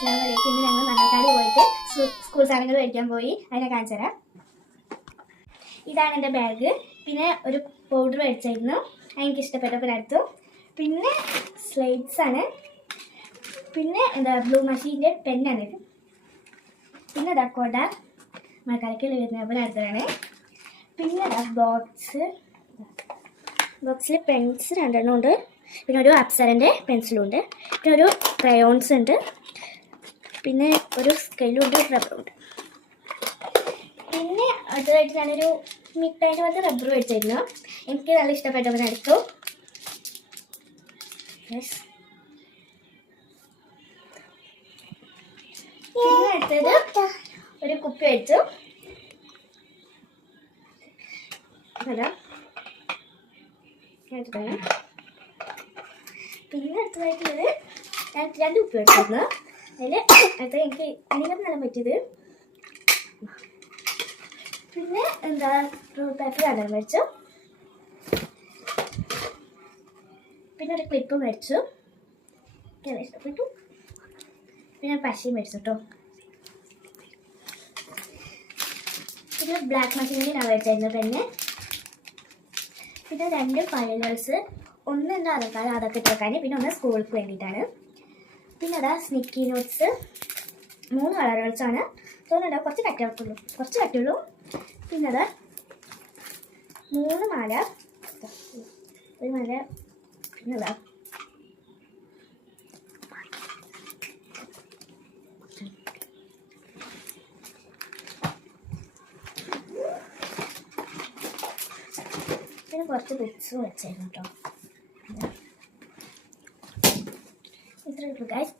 അസ്സലാമലൈക്കും. ഇന്ന് ഞങ്ങൾ മണ്ണാർക്കാട് പോയിട്ട് സ്കൂൾ സാധനങ്ങൾ മേടിക്കാൻ പോയി. അതിനെ കാണിച്ചു തരാം. ഇതാണ് എൻ്റെ ബാഗ്. പിന്നെ ഒരു പൗഡർ മേടിച്ചായിരുന്നു, എനിക്ക് ഇഷ്ടപ്പെട്ടപ്പോൾ എടുത്തു. പിന്നെ സ്ലൈഡ്സ് ആണ്. പിന്നെ ബ്ലൂ മഷീൻ്റെ പെന്നാണിത്. പിന്നെ കൊട മഴക്കാലത്തിൽ വരുന്നപ്പോൾ എടുത്തതാണ്. പിന്നെ ബോക്സിൽ പെൻസ് 2 ഉണ്ട്. പിന്നെ ഒരു അപ്സരൻ്റെ പെൻസിലും ഉണ്ട്. പിന്നെ ഒരു ക്രയോൺസ് ഉണ്ട്. പിന്നെ ഒരു സ്കെയിലും ഉണ്ട്, റബ്ബറും ഉണ്ട്. പിന്നെ അടുത്തതായിട്ട് ഞാനൊരു മിഠായിൻ്റെ പോലത്തെ റബ്ബർ മേടിച്ചായിരുന്നു, എനിക്ക് നല്ല ഇഷ്ടപ്പെട്ടപ്പോൾ എടുത്തു. പിന്നെ അടുത്തത് ഒരു കുപ്പി വെച്ചു. അതാ പിന്നെ അടുത്തതായിട്ടുള്ളത് ഞാൻ 2 കുപ്പി വെച്ചിരുന്നു. അതിൽ അടുത്ത എനിക്ക് അതിനകത്ത് നല്ല പറ്റിയത്. പിന്നെ റൂൾ പേപ്പർ 2 മേടിച്ചു. പിന്നെ ഒരു ക്ലിപ്പ് മേടിച്ചു, എനിക്ക് ഇഷ്ടപ്പെട്ടു. പിന്നെ പശയും മേടിച്ചു കേട്ടോ. പിന്നെ ബ്ലാക്ക് മഷീനിൽ ഞാൻ മേടിച്ചായിരുന്നു പെണ്ണ്. പിന്നെ 2 ഫയലേഴ്സ്, ഒന്ന് എൻ്റെ ആധാർ അതൊക്കെ ഇട്ട് വെക്കാൻ, പിന്നെ ഒന്ന് സ്കൂൾക്ക് വേണ്ടിയിട്ടാണ്. പിന്നെ സ്നിക്കി നോട്ട്സ് 3 കളറുകൾസാണ് തോന്നുന്നുണ്ടാവും, കുറച്ച് കട്ടിയുള്ളൂ. പിന്നെ 3 മാല, ഒരു മാല. പിന്നെ പിന്നെ കുറച്ച് ബുക്സും വെച്ചായിരുന്നു കേട്ടോ. ഇത്രയുള്ളൂ ഗൈസ്.